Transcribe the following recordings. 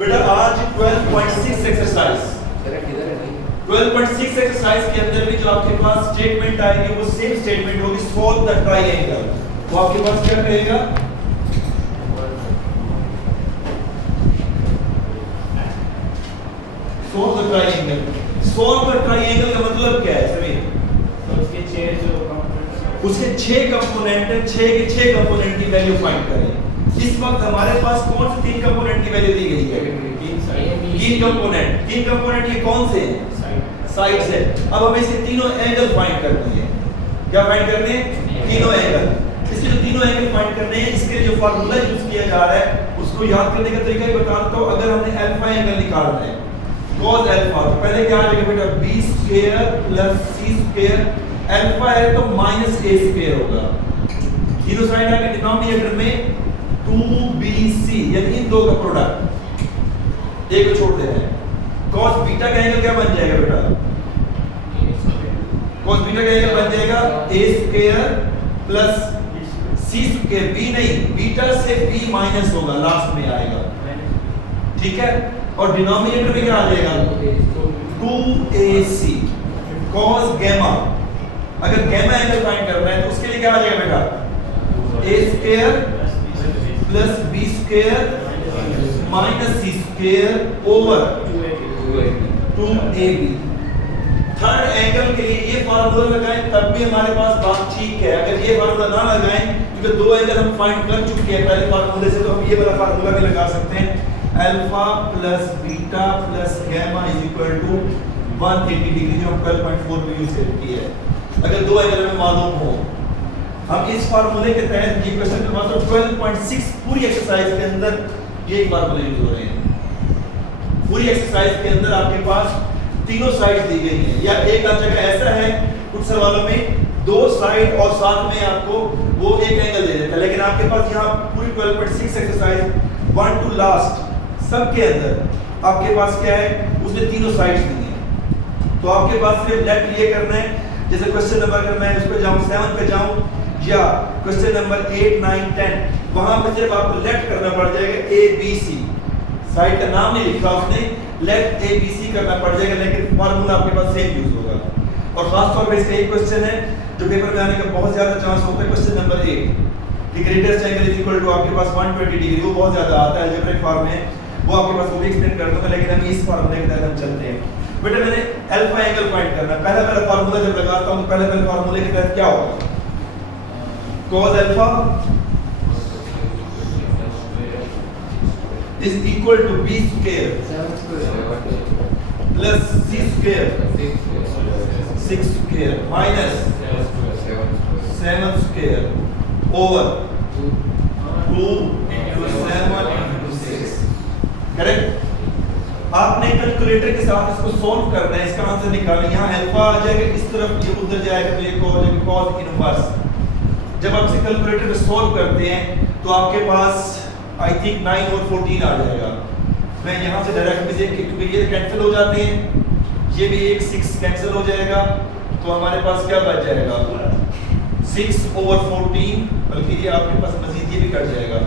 बेटा आज 12.6 exercise 12.6 exercise के अंदर भी जो आपके पास स्टेटमेंट आएगी वो सेम स्टेटमेंट होगी, सॉल्व द ट्रायंगल। तो आपके पास क्या कहेगा, solve the triangle. Solve the triangle का मतलब क्या है सभी? तो उसके 6 कंपोनेंट है, 6 के 6 कंपोनेंट की वैल्यू फाइंड करें। इस वक्त हमारे पास कौन से 3 कंपोनेंट की वैल्यू दी गई है? 3 कंपोनेंट। 3 कंपोनेंट ये कौन से हैं? साइड्स है। अब हमें इसके तीनों एंगल फाइंड करने हैं। क्या फाइंड करने हैं? तीनों एंगल। इसके जो तीनों एंगल फाइंड करने हैं, इसके लिए जो फार्मूला यूज किया जा रहा है उसको याद करने का तरीका ही बताता हूं। अगर हमने अल्फा एंगल निकालना है cos अल्फा, तो पहले क्या आ जाएगा बेटा, b square plus c square. Alpha है तो माइनस a स्क्वायर होगा। तीनों साइड आके डिनोमिनेटर में 2bc यानी इन दो का प्रोडक्ट, एक को छोड़ दे रहे हैं। cos बीटा का एंगल क्या बन जाएगा बेटा? cos बीटा का एंगल बन जाएगा a square plus c square. b नहीं, बीटा से b माइनस होगा, लास्ट में आएगा, ठीक है। और डिनोमिनेटर में क्या आ जाएगा? 2ac cos gamma. अगर गामा एंगल फाइंड करना है तो उसके लिए क्या आ जाएगा बेटा? a square plus b square minus c square over 2ab। Third angle के लिए ये फार्मूला लगाएं तब भी हमारे पास बात ठीक है। अगर ये फार्मूला ना लगाएं, क्योंकि दो एंगल हम फाइंड कर चुके हैं पहले फार्मूले से, तो हम ये वाला फार्मूला भी लगा सकते हैं। Alpha plus beta plus gamma is equal to 180 degree, जो हम 12.4 में यूज किया है। अगर दो एंगल हमें मालूम हो, हम इस फार्मूले के तहत ये क्वेश्चन में मात्र 12.6 पूरी एक्सरसाइज के अंदर ये फार्मूले यूज हो रहे हैं। पूरी एक्सरसाइज के अंदर आपके पास तीनों साइड दी गई है, या एक जगह ऐसा है कुछ सवालों में दो साइड और साथ में आपको वो एक एंगल दे देता है, लेकिन आपके पास यहाँ पूरी 12.6 एक्सरसाइज 1 टू लास्ट सब के अंदर आपके पास क्या है, उसमें तीनों साइड्स दी हैं। तो आपके पास सिर्फ लेफ्ट ये करना है, जैसे क्वेश्चन नंबर अगर मैं उस पे जाऊं 7 पे जाऊं या क्वेश्चन नंबर 8 9 10, वहां पे सिर्फ आपको लेफ्ट करना पड़ जाएगा a b c। साइड का नाम नहीं लिखा उसने, लेफ्ट a b c करना पड़ जाएगा, लेकिन फार्मूला आपके पास सेम यूज होगा। और खास तौर पे इसका एक क्वेश्चन है जो पेपर में आने का बहुत ज्यादा चांस होता है, question number 8, the greatest angle is equal to आपके पास 120 डिग्री। वो बहुत ज्यादा आता है अलजेब्रिक फॉर्म में, वो आपके पास वो भी एक्सप्लेन कर दूंगा, लेकिन हम इस फार्मूले के तहत हम चलते हैं। बेटा मैंने अल्फा एंगल फाइंड करना, पहला फार्मूला जब लगाता हूं तो पहले फार्मूले के तहत क्या होगा? cos alpha is equal to b square plus c square 6 square minus 7 square over 2 into 7 into 6। Correct? आपने कैलकुलेटर के साथ इसको सॉल्व करना है, इसका आंसर निकालना है। यहाँ अल्फा आ जाएगा इस तरफ, ये उधर जाएगा तो ये cos इनवर्स। जब आप इसे कैलकुलेटर में सॉल्व करते हैं तो आपके पास आई थिंक 9 और 14 आ जाएगा। मैं यहाँ से डायरेक्ट भी क्योंकि ये कैंसिल हो जाते हैं, ये भी एक 6 कैंसिल हो जाएगा, तो हमारे पास क्या बच जाएगा? 6 over 14, बल्कि ये आपके पास मजीद ये भी कट जाएगा,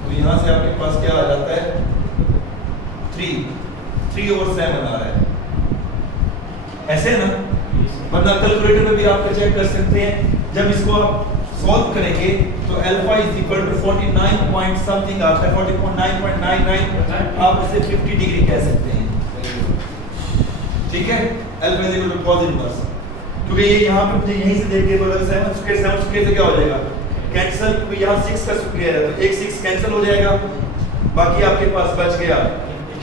तो यहाँ से आपके पास क्या आ जाता है? 3 over 7 आ रहा है, ऐसे है ना? वरना कैलकुलेटर में भी आप चेक कर सकते हैं। जब इसको आप सॉल्व करेंगे तो alpha is equal to 49 point something आता है, 49.99, आप इसे 50 डिग्री कह सकते हैं, ठीक है। Alpha is equal to cos inverse, क्योंकि ये यहाँ पे मुझे यहीं से देख के बोला 7 स्क्वायर से क्या हो जाएगा? कैंसिल, क्योंकि यहाँ 6 का स्क्वायर है तो एक 6 कैंसिल हो जाएगा, बाकी आपके पास बच गया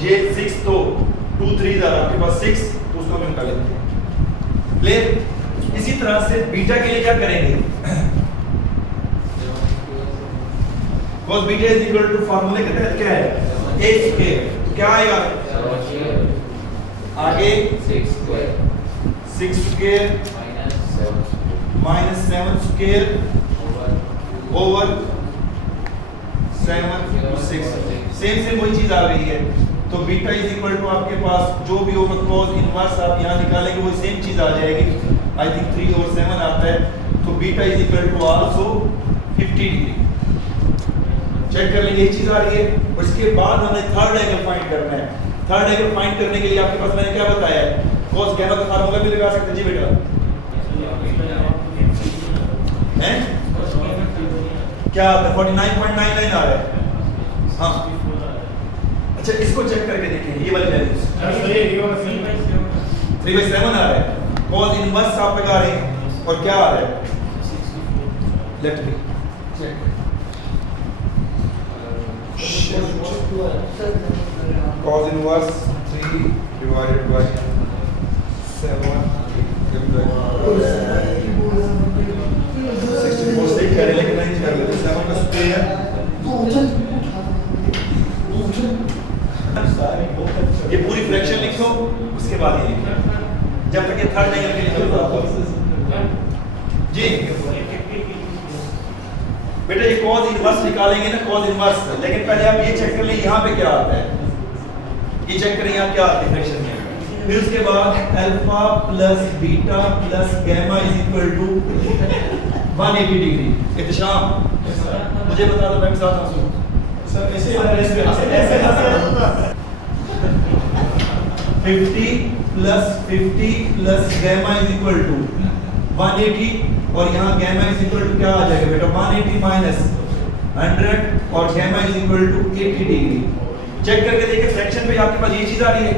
ये 6, तो 2 3 आपके पास 6, तो उसको हम निकाल लेते हैं। इसी तरह से बीटा के लिए क्या करेंगे? cos beta is equal to फार्मूले के तहत क्या है? a स्क्वायर, तो क्या आएगा आगे? 6 square minus 7 square over 7 into 6। Same वही चीज आ रही है, तो बीटा इज इक्वल टू आपके पास जो भी होगा cos इनवर्स आप यहाँ निकालेंगे वो सेम चीज आ जाएगी। आई थिंक 3 over 7 आता है, तो beta is equal to also 50 degree, check कर लेंगे, यही चीज आ रही है। उसके बाद हमें थर्ड एंगल फाइंड करना है। थर्ड एंगल फाइंड करने के लिए आपके पास मैंने क्या बताया है, cos gamma का फार्मूला भी लगा सकते हैं जी बेटा, हैं क्या आता है 49.99 आ रहा है। हाँ अच्छा, इसको चेक करके देखें, ये वाले वैल्यूज 3/7 आ रहा है, cos इनवर्स आप लगा रहे हैं और क्या आ रहा है, let me check, cos inverse 3 divided by 7 64 से कह रहे, लेकिन नहीं कर लेते, 7 का स्क्वायर ये पूरी फ्रैक्शन लिखो, उसके बाद ये लिखो, जब तक ये थर्ड एंगल के लिए जी बेटा ये cos इनवर्स निकालेंगे ना, cos इनवर्स, लेकिन पहले आप ये चेक कर लें यहाँ पे क्या आता है, ये चेक करें यहाँ क्या आता है फ्रैक्शन में। फिर उसके बाद alpha plus beta plus gamma is equal to 180 degree. Ehtisham मुझे बता दो, मैं भी साथ हंसूं सर, ऐसे 50 plus gamma is equal to 180 और यहाँ गामा इज इक्वल टू क्या आ जाएगा बेटा, 180 माइनस 100 और gamma is equal to 80 degree. Check करके देखिए फ्रैक्शन पे आपके पास ये चीज आ रही है,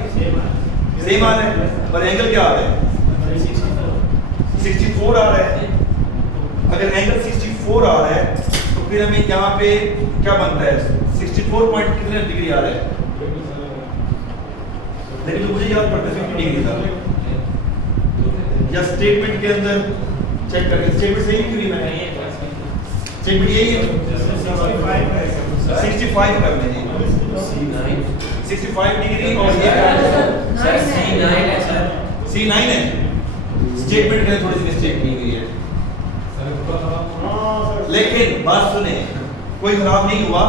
सेम आ रहा है, पर एंगल क्या आ रहा है 64 आ रहा है। अगर एंगल 64 आ रहा है तो फिर हमें यहाँ पे क्या बनता है, 64 पॉइंट कितने डिग्री आ रहा है, लेकिन तो मुझे याद पड़ता है 50 डिग्री था, या स्टेटमेंट के अंदर चेक करके, स्टेटमेंट सही लिखी हुई मैंने, स्टेटमेंट यही है 65 कर लेंगे 65 डिग्री और ये सर C9 है सर, C9 है, स्टेटमेंट में थोड़ी सी मिस्टेक की गई है, लेकिन बात सुने, कोई खराब नहीं हुआ।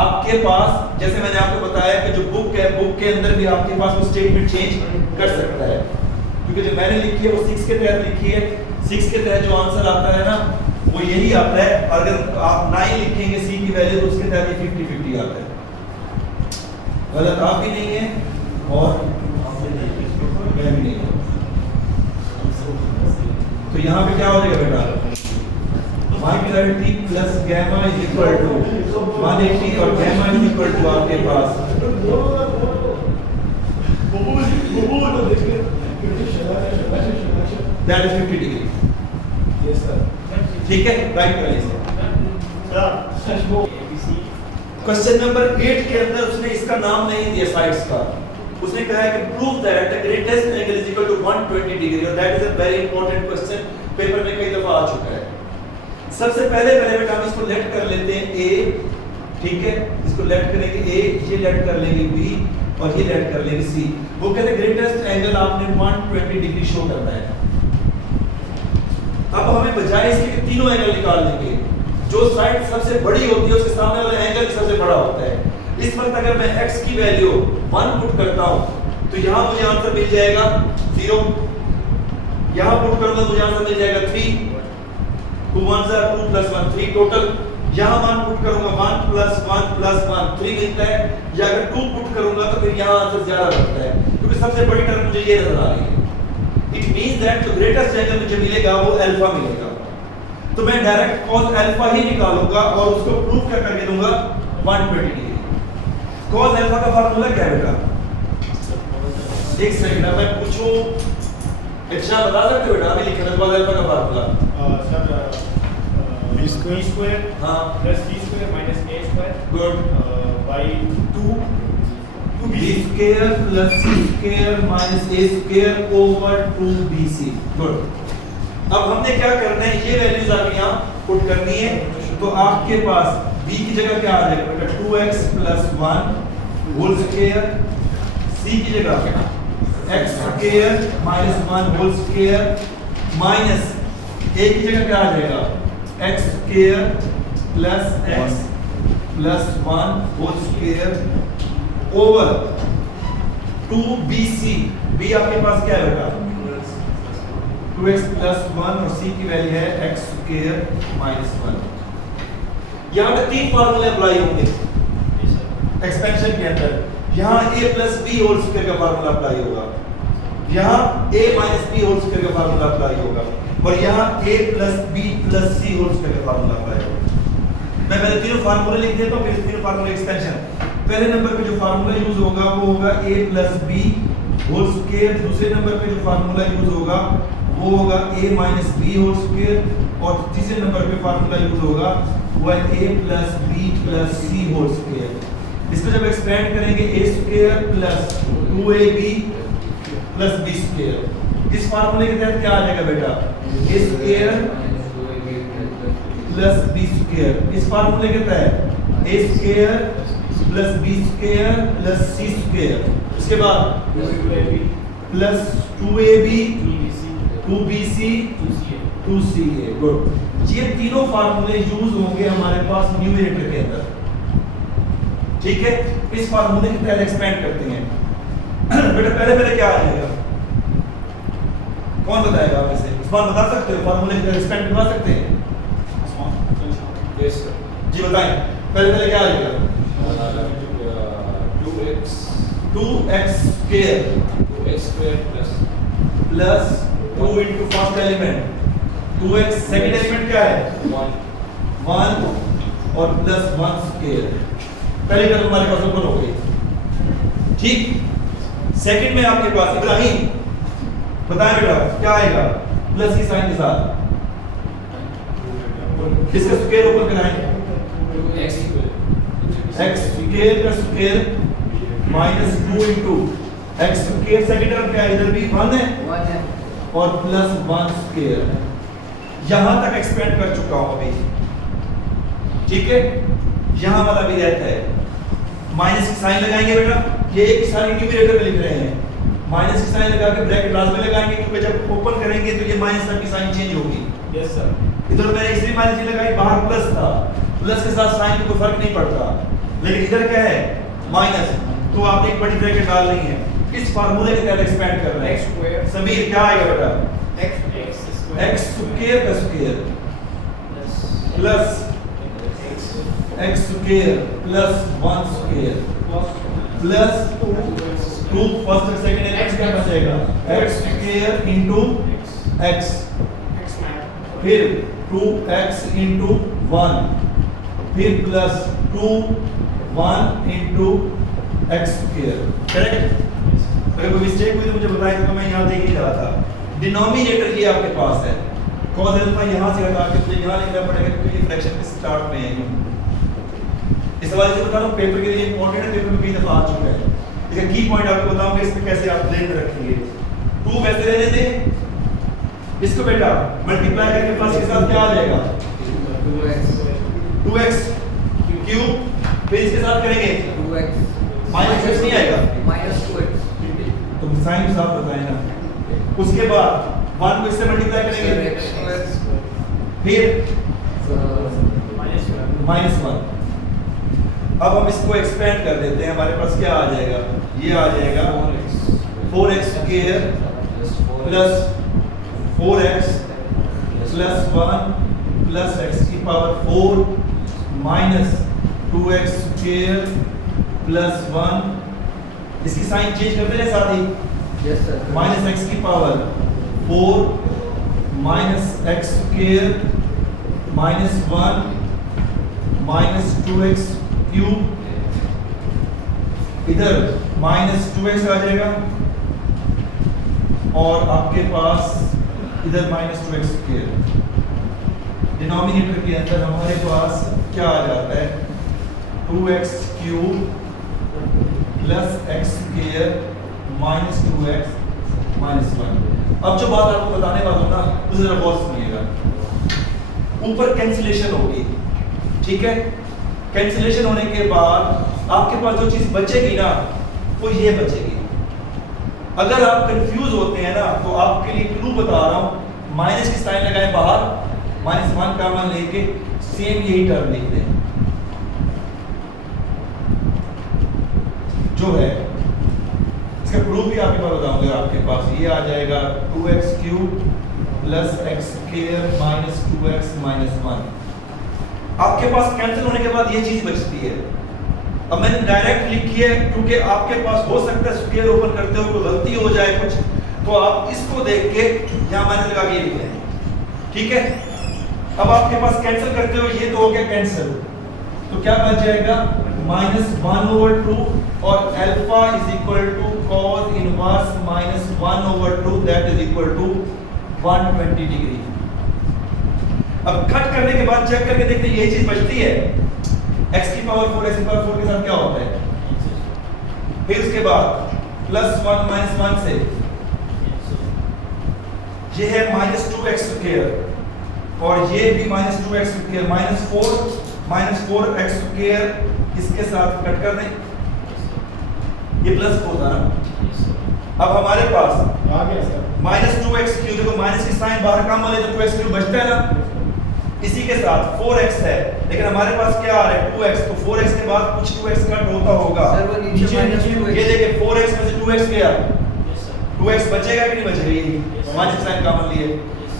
आपके पास जैसे मैंने आपको बताया कि जो बुक है, बुक के अंदर भी आपके पास वो स्टेटमेंट चेंज कर सकता है, क्योंकि जो मैंने लिखी है वो 6 के तहत लिखी है, 6 के तहत जो आंसर आता है ना वो यही आता है। अगर आप 9 लिखेंगे सी की वैल्यू तो उसके तहत ये 50-50 आता है, गलत आप भी नहीं है और मैं भी नहीं हूँ। तो यहाँ पे क्या हो जाएगा बेटा, 130 plus gamma is equal to 180 और गामा इज इक्वल टू आपके पास that is 50 degree. Yes sir, ठीक है, राइट कर लीजिए। क्वेश्चन नंबर 8 के अंदर उसने इसका नाम नहीं दिया साइड्स का, उसने कहा है कि prove that the greatest angle is equal to 120 degree, और that is a very important question, paper में कई दफा आ चुका है। सबसे पहले बेटा हम इसको लेट कर लेते हैं A, ठीक है, इसको लेट करेंगे A, ये लेट कर लेंगे B और ये लेट कर लेंगे C। वो कहते हैं ग्रेटेस्ट एंगल आपने 120 डिग्री शो करना है। अब हमें बजाय इसके कि तीनों एंगल निकाल लेंगे, जो साइड सबसे बड़ी होती है उसके सामने वाला एंगल सबसे बड़ा होता है। इस वक्त अगर मैं x की वैल्यू 1 पुट करता हूं तो यहां मुझे आंसर मिल जाएगा 0, यहां पुट करूंगा मुझे आंसर मिल जाएगा 3, 2 1 2 प्लस 1 3 टोटल, यहां 1 पुट करूंगा 1 प्लस 1 प्लस 1 3 मिलता है, या अगर 2 पुट करूंगा तो फिर यहां आंसर ज्यादा बनता है, क्योंकि सबसे बड़ी टर्म मुझे ये नजर आ रही है। इट मींस दैट जो ग्रेटेस्ट एंगल मुझे मिलेगा वो अल्फा मिलेगा, तो मैं डायरेक्ट cos अल्फा ही निकालूंगा और उसको प्रूव क्या करके दूंगा 120 डिग्री। cos अल्फा का फार्मूला क्या है बेटा, एक सेकंड मैं पूछूं, अच्छा बता सकते हो बेटा, अभी लिखना cos अल्फा का फार्मूला सर b स्क्वायर हां plus c square minus a square good by 2 b square plus c square minus a square over 2bc। Good, अब हमने क्या करना है, ये वैल्यूज आपके यहाँ पुट करनी है, तो आपके पास b की जगह क्या आ जाएगा बेटा 2x plus 1 whole square, c की जगह x square minus 1 whole square, minus a की जगह क्या आ जाएगा x square plus x plus 1 whole square over 2bc। b आपके पास क्या है बेटा 2x प्लस 1 और c की वैल्यू है x स्क्वायर माइनस 1। यहाँ पे 3 फार्मूले अप्लाई होंगे जी सर। एक्सपेंशन के अंदर। यहाँ a plus B whole square का फार्मूला अप्लाई होगा, यहाँ a minus B whole square का फार्मूला अप्लाई होगा, और यहाँ a plus B plus C whole square का फार्मूला अप्लाई होगा। मैं पहले तीनों फार्मूले लिख देता हूँ, फिर तीनों फार्मूले एक्सपेंशन। पहले नंबर पे जो फार्मूला यूज होगा वो होगा a plus B whole square. दूसरे नंबर पे जो फार्मूला यूज होगा वो होगा a minus B whole square, और तीसरे नंबर पे फार्मूला यूज होगा वो है a plus B plus C whole square. इसको जब एक्सपेंड करेंगे a square plus 2ab plus b square, इस फार्मूले के तहत क्या आ जाएगा बेटा, a square plus b square. इस फार्मूले के तहत a square plus b square plus c square, उसके बाद 2ab plus 2ab 2bc 2bc 2ca 2ca। Good. ये तीनों फार्मूले यूज होंगे हमारे पास न्यूमरेटर के अंदर, ठीक है। इस फार्मूले के तहत एक्सपेंड करते हैं। बेटा पहले क्या आ जाएगा, कौन बताएगा आप इसे? उस्मान बता सकते हो? फार्मूले के तहत एक्सपेंड करवा सकते हैं? Yes sir. जी बताएं, पहले क्या आ जाएगा? 2x 2x square 2x square plus 2 into first element 2x, second element क्या है 1 1 और प्लस 1 स्क्वायर। पहली टर्म हमारे पास ओपन हो गई, ठीक। सेकंड में आपके पास इब्राहिम बताएं बेटा क्या आएगा, प्लस की साइन के साथ इसका स्क्वायर ओपन कराएं, 2x स्क्वायर x स्क्वायर का square minus 2 into x square. Second term क्या है, इधर भी 1 है और प्लस 1 स्क्वायर। यहां तक एक्सपेंड कर चुका हूं अभी, ठीक है। यहां वाला भी रहता है, माइनस की साइन लगाएंगे बेटा, ये एक साइन न्यूमरेटर में लिख रहे हैं, माइनस की साइन लगा के ब्रैकेट लास्ट में लगाएंगे, क्योंकि जब ओपन करेंगे तो ये माइनस तक की साइन चेंज होगी। Yes sir. इधर मैंने इसलिए माइनस नहीं लगाई, बाहर प्लस था, प्लस के साथ साइन में कोई फर्क नहीं पड़ता, लेकिन इधर क्या है माइनस, तो आपने एक बड़ी ब्रैकेट डालनी है। इस फार्मूले के तहत एक्सपेंड कर रहे x स्क्वायर हैं। समीर क्या आएगा बेटा, x स्क्वायर x स्क्वायर का square plus x square plus 1 square plus 2 first और सेकंड एलिमेंट क्या बचेगा, x स्क्वायर इनटू x, फिर 2x इनटू 1, फिर plus 2 1 into x square. Correct? अगर कोई मिस्टेक हुई तो मुझे बताएं, तो मैं यहाँ देख नहीं रहा था। डिनोमिनेटर ये आपके पास है, cos अल्फा यहाँ से हटा के मुझे यहाँ लिखना पड़ेगा, क्योंकि ये फ्रैक्शन के स्टार्ट में है। इस हवाले से बता रहा हूँ, पेपर के लिए इंपॉर्टेंट है, पेपर में कई दफा आ चुका है। इसका की पॉइंट आपको बताऊंगा, इसमें कैसे आप ध्यान रखेंगे। 2 वैसे रहने दें, इसको बेटा मल्टीप्लाई करके प्लस के साथ क्या आ जाएगा 2x क्यूब, फिर इसके साथ करेंगे माइनस x नहीं आएगा, तो साइन साफ बताएं ना। उसके बाद 1 को इससे मल्टीप्लाई करेंगे, फिर -1। अब हम इसको एक्सपेंड कर देते हैं, हमारे पास क्या आ जाएगा, ये आ जाएगा 4x square plus 4x plus 1 plus x की power 4 minus 2x square plus 1, इसकी साइन चेंज करते हैं साथ ही, माइनस x की power 4 minus x square minus 1 minus 2x cube, इधर माइनस 2x आ जाएगा, और आपके पास इधर माइनस 2x स्क्वायर। डिनोमिनेटर के अंदर हमारे पास क्या आ जाता है, 2x cube plus x square minus 2x minus 1। अब जो बात आपको बताने वाला हूं ना, उसे जरा गौर सुनिएगा। ऊपर कैंसिलेशन होगी, ठीक है। कैंसिलेशन होने के बाद आपके पास जो चीज बचेगी ना, वो ये बचेगी। अगर आप कंफ्यूज होते हैं ना, तो आपके लिए क्लू बता रहा हूं, माइनस की साइन लगाएं बाहर, -1 का मान लेके सेम यही टर्म लिख दें जो है। इसका प्रूफ भी आपके पास बताऊंगा, आपके पास ये आ जाएगा 2x cube plus x square minus 2x minus 1। आपके पास कैंसिल होने के बाद ये चीज बचती है। अब मैंने डायरेक्ट लिखी है क्योंकि आपके पास हो सकता है स्क्वायर ओपन करते हुए कोई गलती हो जाए कुछ, तो आप इसको देख के यहाँ मैंने लगा के लिख लें, ठीक है। अब आपके पास कैंसिल करते हुए ये तो हो गया कैंसिल, तो क्या बच जाएगा -1/2 और alpha is equal to cos inverse -1/2 that is equal to 120 degree. अब कट करने के बाद चेक करके देखते हैं यही चीज बचती है, x की पावर 4 x की पावर 4 के साथ क्या होता है, फिर उसके बाद +1 -1 से ये है -2x स्क्वायर और ये भी -2x स्क्वायर -4x स्क्वायर इसके साथ कट कर दें, ये +4 था ना। अब हमारे पास आ गया सर -2x क्यूब, देखो माइनस की साइन बाहर कम वाले तो 2x क्यूब बचता है ना, इसी के साथ 4x है, लेकिन हमारे पास क्या आ रहा है 2x, तो 4x के बाद कुछ 2x कट होता होगा, सर वो नीचे -2x, ये देखिए 4x में से 2x गया, Yes, sir. 2x बचेगा कि नहीं बचेगा, ये माइनस साइन कॉमन लिए।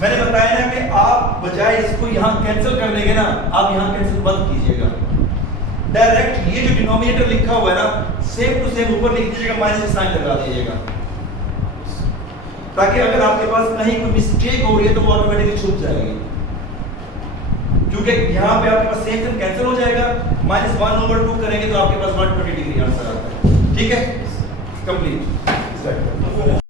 मैंने बताया ना कि आप बजाय इसको यहाँ कैंसिल करने के ना, आप यहाँ कैंसिल मत कीजिएगा, डायरेक्ट ये जो डिनोमिनेटर लिखा हुआ है ना सेम टू सेम ऊपर लिख दीजिएगा, माइनस साइन लगा दीजिएगा, ताकि अगर आपके पास कहीं कोई मिस्टेक हो रही है तो वो ऑटोमेटिकली छुप जाएगी, क्योंकि यहाँ पे आपके पास सेम सेम कैंसिल हो जाएगा, -1/2 करेंगे तो आपके पास 120 डिग्री आंसर आता है, ठीक है, कंप्लीट।